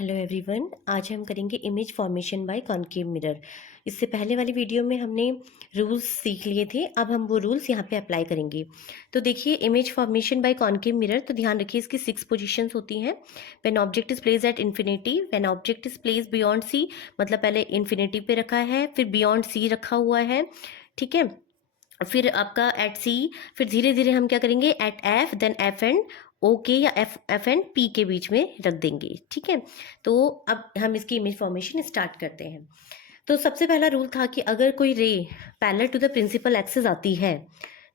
Hello everyone, आज हम करेंगे image formation by concave mirror. इससे पहले वाली वीडियो में हमने रूल्स सीख लिए थे। अब हम वो रूल्स यहाँ पे अप्लाई करेंगे। तो देखिए, image formation by concave mirror, तो ध्यान रखिए इसकी 6 पोजीशंस होती हैं। When object is place at infinity, when object is place beyond C, मतलब पहले इन्फिनिटी पे रखा है, फिर बियॉन्ड सी रखा हुआ है, ठीक है। फिर आपका एट सी, फिर धीरे धीरे हम क्या करेंगे at F, then F and O के या एफ एंड पी के बीच में रख देंगे, ठीक है। तो अब हम इसकी इमेज फॉर्मेशन स्टार्ट करते हैं। तो सबसे पहला रूल था कि अगर कोई ray parallel to the principal axis आती है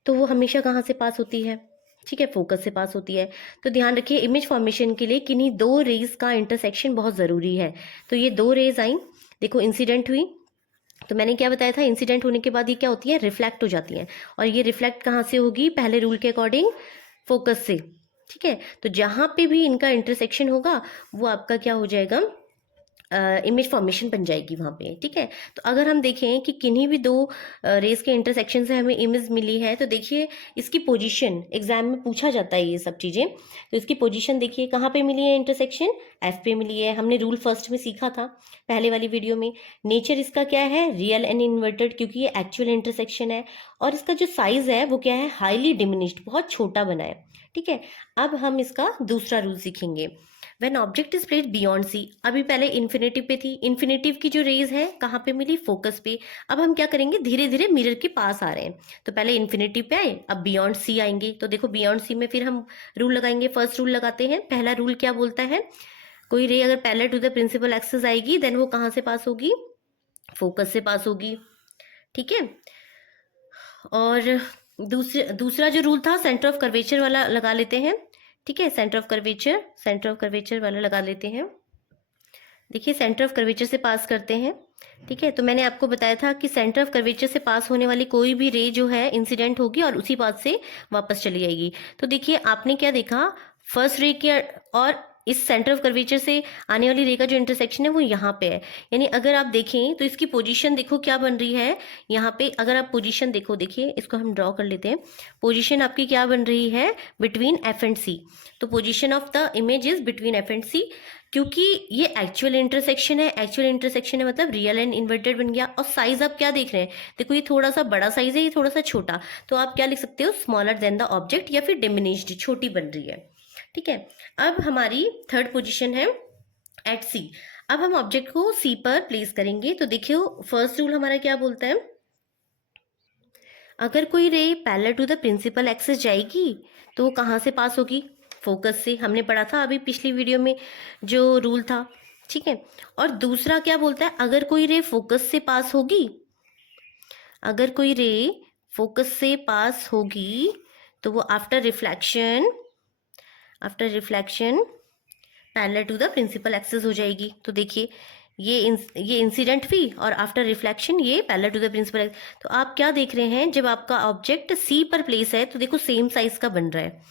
तो वो हमेशा कहाँ से पास होती है, ठीक है, फोकस से पास होती है। तो ध्यान रखिए, इमेज फॉर्मेशन के लिए किन्हीं दो रेज का इंटरसेक्शन बहुत ज़रूरी है। तो ये दो रेज आई, देखो इंसिडेंट हुई, तो मैंने क्या बताया था, इंसिडेंट होने के बाद ये क्या होती है, रिफ्लेक्ट हो जाती हैं। और ये रिफ्लेक्ट कहाँ से होगी, पहले रूल के अकॉर्डिंग फोकस से, ठीक है। तो जहाँ पे भी इनका इंटरसेक्शन होगा वो आपका क्या हो जाएगा, इमेज फॉर्मेशन बन जाएगी वहाँ पे, ठीक है। तो अगर हम देखें कि किन्हीं भी दो रेस के इंटरसेक्शन से हमें इमेज मिली है, तो देखिए इसकी पोजीशन एग्जाम में पूछा जाता है ये सब चीज़ें। तो इसकी पोजीशन देखिए कहाँ पे मिली है इंटरसेक्शन, एफ पे मिली है। हमने रूल फर्स्ट में सीखा था पहले वाली वीडियो में। नेचर इसका क्या है, रियल एंड इन्वर्टेड, क्योंकि ये एक्चुअल इंटरसेक्शन है। और इसका जो साइज है वो क्या है, हाईली डिमिनिश्ड, बहुत छोटा बना है, ठीक है। अब हम इसका दूसरा रूल सीखेंगे। When object is placed beyond C, अभी पहले इन्फिनेटिव पे थी, इन्फिनेटिव की जो रेज है कहाँ पे मिली, फोकस पे। अब हम क्या करेंगे, धीरे धीरे मिरर के पास आ रहे हैं। तो पहले इन्फिनेटिव पे आए, अब बियॉन्ड सी आएंगे। तो देखो बियॉन्ड सी में फिर हम रूल लगाएंगे। फर्स्ट रूल लगाते हैं। पहला रूल क्या बोलता है, कोई रे अगर parallel to the principal axis आएगी देन वो कहाँ से पास होगी, फोकस से पास होगी, ठीक है। और दूसरा जो रूल था सेंटर ऑफ कर्वेचर वाला लगा लेते हैं, ठीक है। सेंटर ऑफ कर्वेचर वाला लगा लेते हैं। देखिए सेंटर ऑफ कर्वेचर से पास करते हैं, ठीक है। तो मैंने आपको बताया था कि सेंटर ऑफ कर्वेचर से पास होने वाली कोई भी रे जो है इंसिडेंट होगी और उसी पाथ से वापस चली जाएगी। तो देखिए आपने क्या देखा, फर्स्ट रे के और इस सेंटर ऑफ कर्वेचर से आने वाली रे का जो इंटरसेक्शन है वो यहाँ पे है। यानी अगर आप देखें तो इसकी पोजीशन देखो क्या बन रही है यहाँ पे। अगर आप पोजीशन देखो, देखिए इसको हम ड्रॉ कर लेते हैं। पोजीशन आपकी क्या बन रही है, बिटवीन एफ एंड सी। तो position of the image is between F and C, क्योंकि ये एक्चुअल इंटरसेक्शन है। एक्चुअल इंटरसेक्शन है मतलब रियल एंड इन्वर्टेड बन गया। और साइज आप क्या देख रहे हैं, देखो ये थोड़ा सा बड़ा साइज है, ये थोड़ा सा छोटा। तो आप क्या लिख सकते हो, स्मॉलर देन द ऑब्जेक्ट, या फिर डिमिनिश्ड, छोटी बन रही है, ठीक है। अब हमारी थर्ड पोजीशन है एट सी। अब हम ऑब्जेक्ट को सी पर प्लेस करेंगे। तो देखियो फर्स्ट रूल हमारा क्या बोलता है, अगर कोई ray parallel to the principal axis जाएगी तो वो कहाँ से पास होगी, फोकस से। हमने पढ़ा था अभी पिछली वीडियो में जो रूल था, ठीक है। और दूसरा क्या बोलता है, अगर कोई रे फोकस से पास होगी, अगर कोई रे फोकस से पास होगी तो वो after reflection parallel to the principal axis हो जाएगी। तो देखिए ये इंसिडेंट हुई और आफ्टर रिफ्लेक्शन ये पैरेलल टू द प्रिंसिपल। तो आप क्या देख रहे हैं, जब आपका ऑब्जेक्ट सी पर प्लेस है तो देखो सेम साइज का बन रहा है,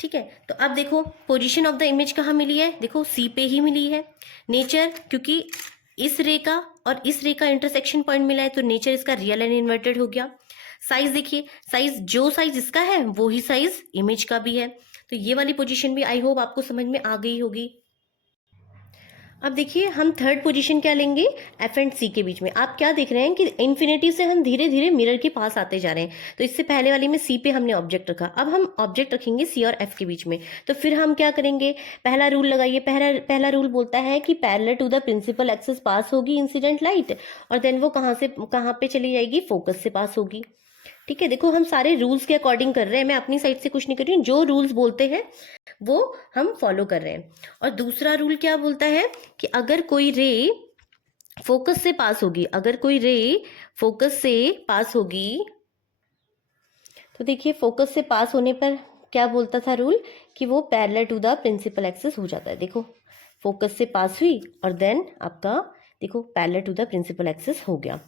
ठीक है। तो अब देखो पोजीशन ऑफ द इमेज कहाँ मिली है, देखो सी पे ही मिली है। नेचर, क्योंकि इस रे का और इस रे का इंटरसेक्शन पॉइंट मिला है तो नेचर इसका रियल एंड इन्वर्टेड हो गया। साइज देखिए, साइज जो साइज इसका है वो ही साइज इमेज का भी है। तो ये वाली पोजीशन भी आई होप आपको समझ में आ गई होगी। अब देखिए हम थर्ड पोजीशन क्या लेंगे, एफ एंड सी के बीच में। आप क्या देख रहे हैं कि इन्फिनिटी से हम धीरे धीरे मिरर के पास आते जा रहे हैं। तो इससे पहले वाली में सी पे हमने ऑब्जेक्ट रखा, अब हम ऑब्जेक्ट रखेंगे सी और एफ के बीच में। तो फिर हम क्या करेंगे, पहला रूल लगाइए। पहला रूल बोलता है कि parallel to the principal axis pass होगी इंसिडेंट लाइट, और देन वो कहाँ पे चली जाएगी, फोकस से पास होगी, ठीक है। देखो हम सारे रूल्स के अकॉर्डिंग कर रहे हैं, मैं अपनी साइड से कुछ नहीं कर रही हूँ, जो रूल्स बोलते हैं वो हम फॉलो कर रहे हैं। और दूसरा रूल क्या बोलता है कि अगर कोई रे फोकस से पास होगी, अगर कोई रे फोकस से पास होगी, तो देखिए फोकस से पास होने पर क्या बोलता था रूल, कि वो parallel to the principal axis हो जाता है। देखो फोकस से पास हुई और देन आपका देखो parallel to the principal axis हो गया।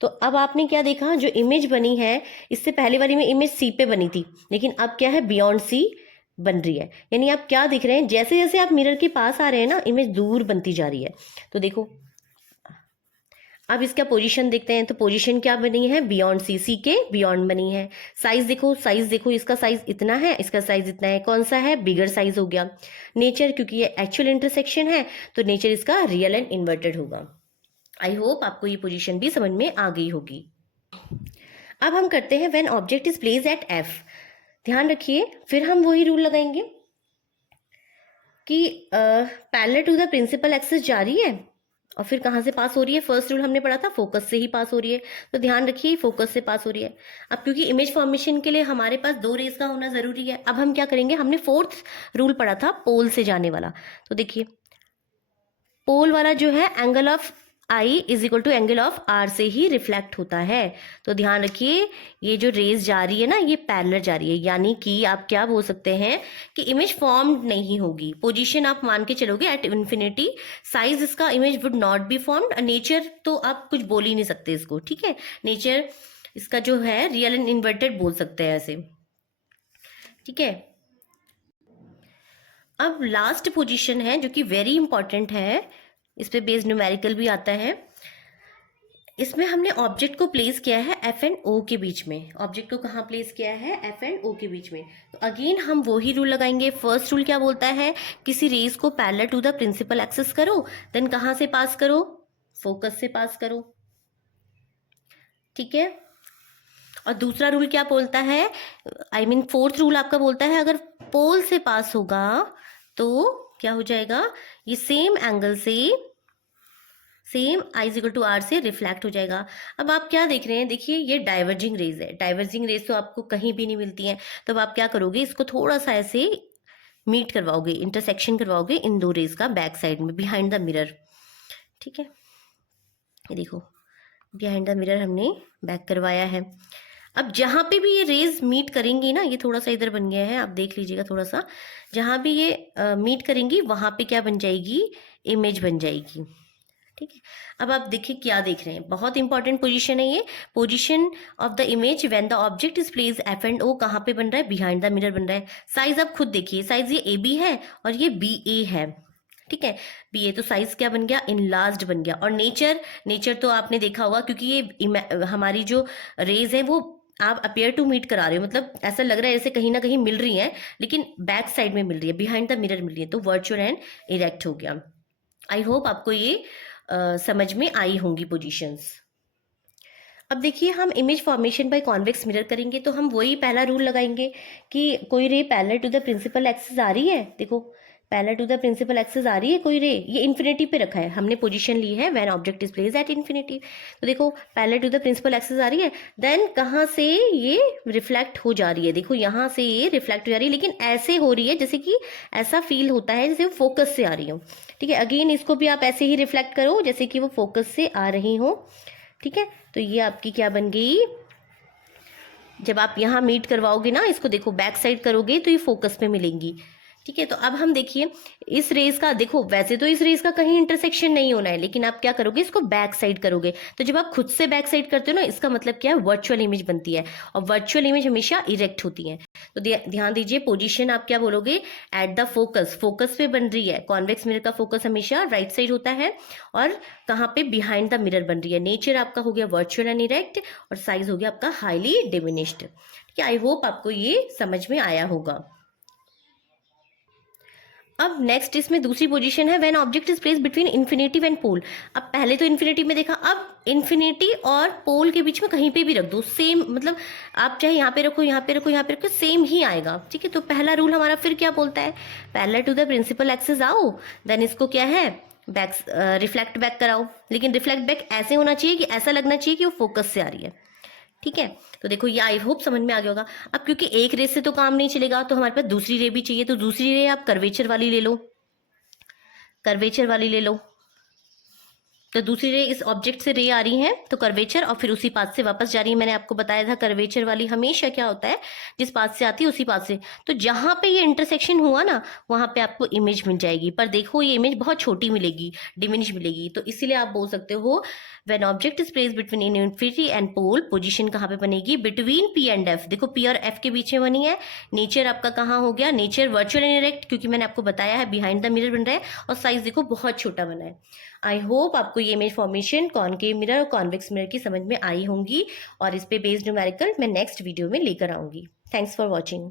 तो अब आपने क्या देखा, जो इमेज बनी है, इससे पहले वाली में इमेज सी पे बनी थी, लेकिन अब क्या है, बियॉन्ड सी बन रही है। यानी आप क्या दिख रहे हैं, जैसे जैसे आप मिरर के पास आ रहे हैं ना, इमेज दूर बनती जा रही है। तो देखो अब इसका पोजीशन देखते हैं, तो पोजीशन क्या बनी है, बियॉन्ड सी के बियॉन्ड बनी है। साइज देखो, इसका साइज इतना है, इसका साइज इतना है, कौन सा है, बिगर साइज हो गया। नेचर, क्योंकि ये एक्चुअल इंटरसेक्शन है तो नेचर इसका रियल एंड इन्वर्टेड होगा। आई होप आपको ये पोजीशन भी समझ में आ गई होगी। अब हम करते हैं when object is placed at F. ध्यान रखिए, फिर हम वही रूल लगाएंगे कि parallel to the principal axis जा रही है और फिर कहाँ से पास हो रही है। फर्स्ट रूल हमने पढ़ा था फोकस से ही पास हो रही है, तो ध्यान रखिए फोकस से पास हो रही है। अब क्योंकि इमेज फॉर्मेशन के लिए हमारे पास 2 रेज का होना जरूरी है, अब हम क्या करेंगे, हमने 4th रूल पढ़ा था पोल से जाने वाला। तो देखिए पोल वाला जो है angle of i is equal to angle of r से ही रिफ्लेक्ट होता है। तो ध्यान रखिए ये जो रेज जा रही है ना, ये पैरेलल जा रही है, यानी कि आप क्या बोल सकते हैं कि इमेज फॉर्म्ड नहीं होगी। पोजीशन आप मान के चलोगे एट इन्फिनिटी, साइज इसका image would not be formed. Nature तो आप कुछ बोल ही नहीं सकते इसको, ठीक है। नेचर इसका जो है रियल एंड इन्वर्टेड बोल सकते हैं ऐसे, ठीक है। अब लास्ट पोजीशन है जो कि वेरी इंपॉर्टेंट है, इस पे बेस्ड न्यूमेरिकल भी आता है। इसमें हमने ऑब्जेक्ट को प्लेस किया है एफ एंड ओ के बीच में। ऑब्जेक्ट को कहाँ प्लेस किया है, एफ एंड ओ के बीच में। तो अगेन हम वही रूल लगाएंगे। फर्स्ट रूल क्या बोलता है, किसी रेज को parallel to the principal axis करो, देन कहाँ से पास करो, फोकस से पास करो, ठीक है। और दूसरा रूल क्या बोलता है, आई मीन 4th रूल आपका बोलता है अगर पोल से पास होगा तो क्या हो जाएगा, ये सेम एंगल से same i is equal to r से रिफ्लेक्ट हो जाएगा। अब आप क्या देख रहे हैं, देखिए ये डाइवर्जिंग रेज है। डाइवर्जिंग रेज तो आपको कहीं भी नहीं मिलती हैं, तो अब आप क्या करोगे, इसको थोड़ा सा ऐसे मीट करवाओगे, इंटरसेक्शन करवाओगे इन 2 रेज का बैक साइड में बिहाइंड द मिरर, ठीक है। ये देखो बिहाइंड द मिरर हमने बैक करवाया है। अब जहाँ पे भी ये रेज मीट करेंगी ना, ये थोड़ा सा इधर बन गया है, आप देख लीजिएगा थोड़ा सा, जहाँ भी ये मीट करेंगी वहाँ पे क्या बन जाएगी, इमेज बन जाएगी, ठीक है। अब आप देखिए क्या देख रहे हैं, बहुत इंपॉर्टेंट पोजीशन है ये, position of the image when the object is placed F and O, कहाँ पे बन रहा है, बिहाइंड द मिरर बन रहा है। साइज आप खुद देखिए, साइज ये ए बी है और ये बी ए है, ठीक है। बी ए तो साइज क्या बन गया, इनलार्ज्ड बन गया। और नेचर तो आपने देखा होगा, क्योंकि ये हमारी जो रेज है वो आप अपेयर टू मीट करा रहे हो, मतलब ऐसा लग रहा है जैसे कहीं ना कहीं मिल रही है, लेकिन बैक साइड में मिल रही है, बिहाइंड द मिरर मिल रही है, तो वर्चुअल एंड इरेक्ट हो गया। आई होप आपको ये समझ में आई होंगी पोजीशंस। अब देखिए हम image formation by convex mirror करेंगे, तो हम वही पहला रूल लगाएंगे कि कोई ray parallel to the principal axis आ रही है। देखो parallel to the principal axis आ रही है कोई रे, ये इन्फिनिटी पे रखा है, हमने पोजीशन ली है when object is placed at infinity. तो देखो parallel to the principal axis आ रही है, देन कहाँ से ये रिफ्लेक्ट हो जा रही है, देखो यहाँ से ये रिफ्लेक्ट हो जा रही है, लेकिन ऐसे हो रही है जैसे कि ऐसा फील होता है जैसे वो फोकस से आ रही हो, ठीक है। अगेन इसको भी आप ऐसे ही रिफ्लेक्ट करो जैसे कि वो फोकस से आ रही हो, ठीक है। तो ये आपकी क्या बन गई, जब आप यहाँ मीट करवाओगे ना, इसको देखो बैक साइड करोगे तो ये फोकस पे मिलेंगी, ठीक है। तो अब हम देखिए इस रेस का, देखो वैसे तो इस रेस का कहीं इंटरसेक्शन नहीं होना है, लेकिन आप क्या करोगे, इसको बैक साइड करोगे। तो जब आप खुद से बैक साइड करते हो ना, इसका मतलब क्या है, वर्चुअल इमेज बनती है, और वर्चुअल इमेज हमेशा इरेक्ट होती है। तो ध्यान दीजिए पोजीशन आप क्या बोलोगे, एट द फोकस, फोकस पे बन रही है। कॉन्वेक्स मिरर का फोकस हमेशा राइट साइड होता है, और कहाँ पे, बिहाइंड द मिरर बन रही है। नेचर आपका हो गया वर्चुअल एंड इरेक्ट, और साइज हो गया आपका हाईली डिमिनिश्ड, ठीक है। आई होप आपको ये समझ में आया होगा। अब नेक्स्ट इसमें दूसरी पोजीशन है when object is placed between infinity and pole. अब पहले तो इन्फिनिटी में देखा, अब इन्फिनिटी और पोल के बीच में कहीं पे भी रख दो, सेम, मतलब आप चाहे यहाँ पे रखो, यहाँ पे रखो, यहाँ पे रखो, सेम ही आएगा, ठीक है। तो पहला रूल हमारा फिर क्या बोलता है, parallel to the principal axis आओ, देन इसको क्या है, बैक रिफ्लेक्ट बैक कराओ, लेकिन रिफ्लेक्ट बैक ऐसे होना चाहिए कि ऐसा लगना चाहिए कि वो फोकस से आ रही है, ठीक है। तो देखो ये आई होप समझ में आ गया होगा। अब क्योंकि एक रे से तो काम नहीं चलेगा, तो हमारे पास दूसरी रे भी चाहिए, तो दूसरी रे आप कर्वेचर वाली ले लो, कर्वेचर वाली ले लो। तो दूसरी रे इस ऑब्जेक्ट से रे आ रही है, तो कर्वेचर, और फिर उसी पाथ से वापस जा रही है। मैंने आपको बताया था कर्वेचर वाली हमेशा क्या होता है, जिस पाथ से आती है उसी पाथ से, तो जहां पे ये इंटरसेक्शन हुआ ना, वहां पे आपको इमेज मिल जाएगी। पर देखो ये इमेज बहुत छोटी मिलेगी, डिमिनिश मिलेगी, तो इसीलिए आप बोल सकते हो when object is placed between infinity and pole, position कहाँ पे बनेगी, बिटवीन पी एंड एफ। देखो पी और एफ के बीच में बनी है। नेचर आपका कहाँ हो गया, नेचर वर्चुअल एंड इरेक्ट, क्योंकि मैंने आपको बताया है बिहाइंड द मिरर बन रहा है, और साइज देखो बहुत छोटा बना है। आई होप आपको ये इमेज फॉर्मेशन कॉनकेव मिरर और कॉन्वेक्स मिरर की समझ में आई होंगी और इस पे बेस्ड न्यूमेरिकल मैं नेक्स्ट वीडियो में लेकर आऊँगी। Thanks for watching.